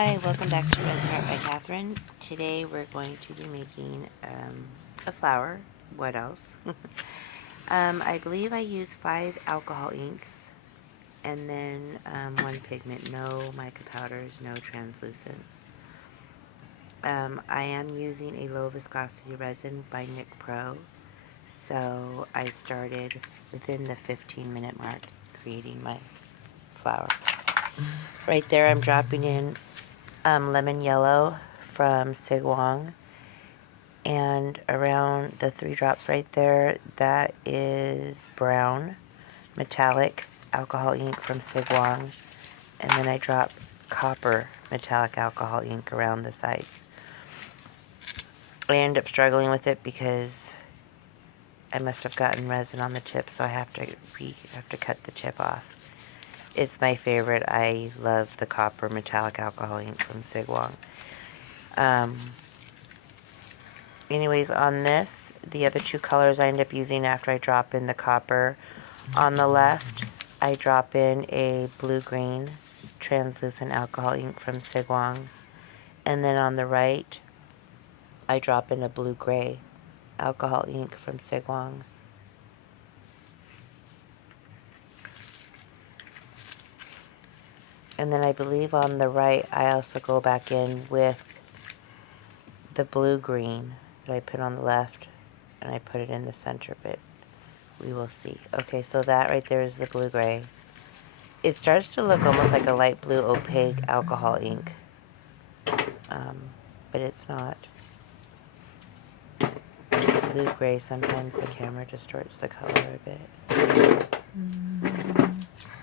Hi, welcome back to Resin by Catherine. Today we're going to be making a flower. What else? I believe I use 5 alcohol inks and then 1 pigment. No mica powders, no translucents. I am using a low viscosity resin by NicPro. So I started within the 15-minute mark creating my flower. Right there I'm dropping in lemon yellow from Sigwang, and around the 3 drops right there, that is brown metallic alcohol ink from Sigwang, and then I drop copper metallic alcohol ink around the sides. I end up struggling with it because I must have gotten resin on the tip, so I have to cut the tip off. It's my favorite. I love the copper metallic alcohol ink from Sigwang. Anyways, on this, the other 2 colors I end up using after I drop in the copper. On the left, I drop in a blue-green translucent alcohol ink from Sigwang. And then on the right, I drop in a blue-gray alcohol ink from Sigwang. And then I believe on the right, I also go back in with the blue-green that I put on the left, and I put it in the center of it. We will see. Okay, so that right there is the blue-gray. It starts to look almost like a light blue opaque alcohol ink, but it's not. Blue-gray, sometimes the camera distorts the color a bit.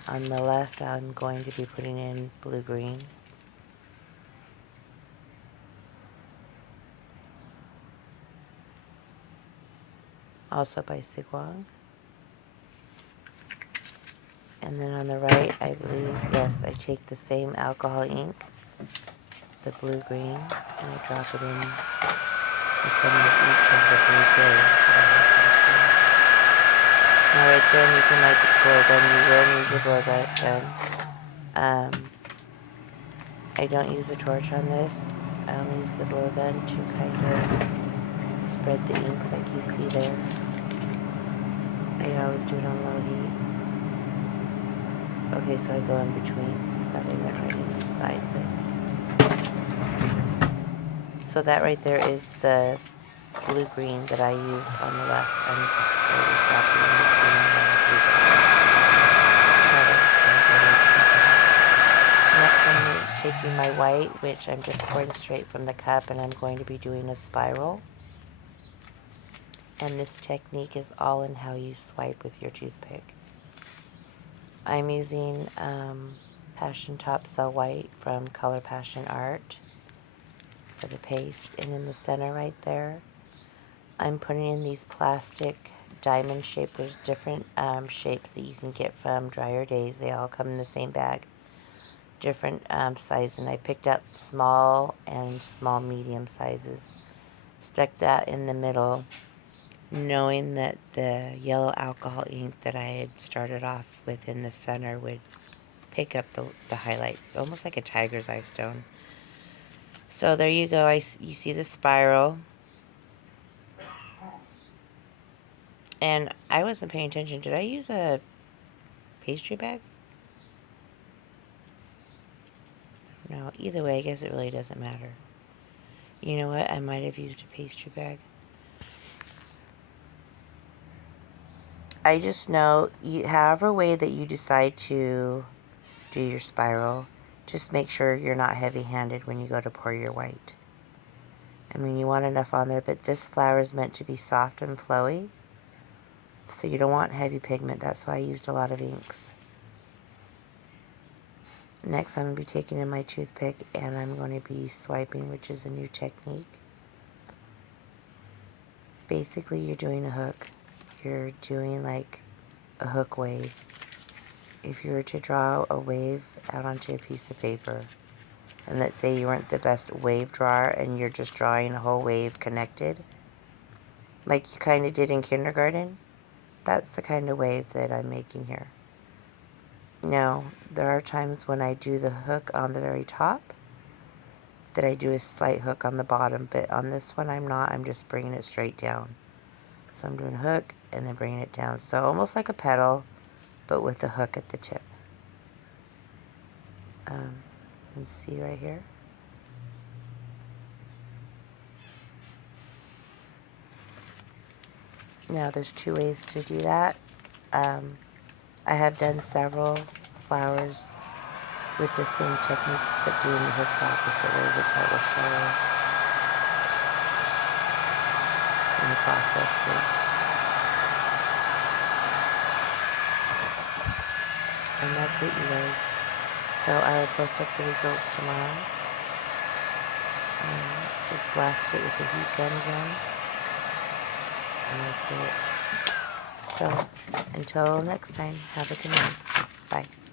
On the left, I'm going to be putting in blue-green. Also by Sigwang. And then on the right, I believe, yes, I take the same alcohol ink, the blue-green, and I drop it in the center of each of the blue-gray. Now right there, I'm using my glow gun. You will need your glow gun. I don't use a torch on this. I only use the glow gun to kind of spread the inks like you see there. I always do it on low heat. Okay, so I go in between. I thought they went right in this side, but... So that right there is the blue-green that I used on the left. I'm just dropping in between the blue-green. Next, I'm taking my white, which I'm just pouring straight from the cup, and I'm going to be doing a spiral. And this technique is all in how you swipe with your toothpick. I'm using Passion Top Cell White from Colourpassion Art for the paste. And in the center right there, I'm putting in these plastic diamond shape. There's different shapes that you can get from Dryer Days. They all come in the same bag. Different size, and I picked out small and small medium sizes. Stuck that in the middle, knowing that the yellow alcohol ink that I had started off with in the center would pick up the highlights, almost like a tiger's eye stone. So there you go. You see the spiral. And I wasn't paying attention. Did I use a pastry bag? No, either way, I guess it really doesn't matter. You know what? I might have used a pastry bag. I just know, however way that you decide to do your spiral, just make sure you're not heavy-handed when you go to pour your white. I mean, you want enough on there, but this flower is meant to be soft and flowy, so you don't want heavy pigment. That's why I used a lot of inks. Next, I'm going to be taking in my toothpick, and I'm going to be swiping, which is a new technique. Basically, you're doing a hook. You're doing like a hook wave. If you were to draw a wave out onto a piece of paper, and let's say you weren't the best wave drawer and you're just drawing a whole wave connected, like you kind of did in kindergarten, that's the kind of wave that I'm making here. Now, there are times when I do the hook on the very top, that I do a slight hook on the bottom, but on this one I'm not. I'm just bringing it straight down. So I'm doing a hook and then bringing it down. So almost like a petal, but with a hook at the tip. You can see right here. Now there's two ways to do that. I have done several flowers with the same technique, but doing the hook the opposite way, which I will show in the process soon. And that's it, you guys. So I will post up the results tomorrow. Just blast it with the heat gun again. And that's it. So, until next time, have a good night. Bye.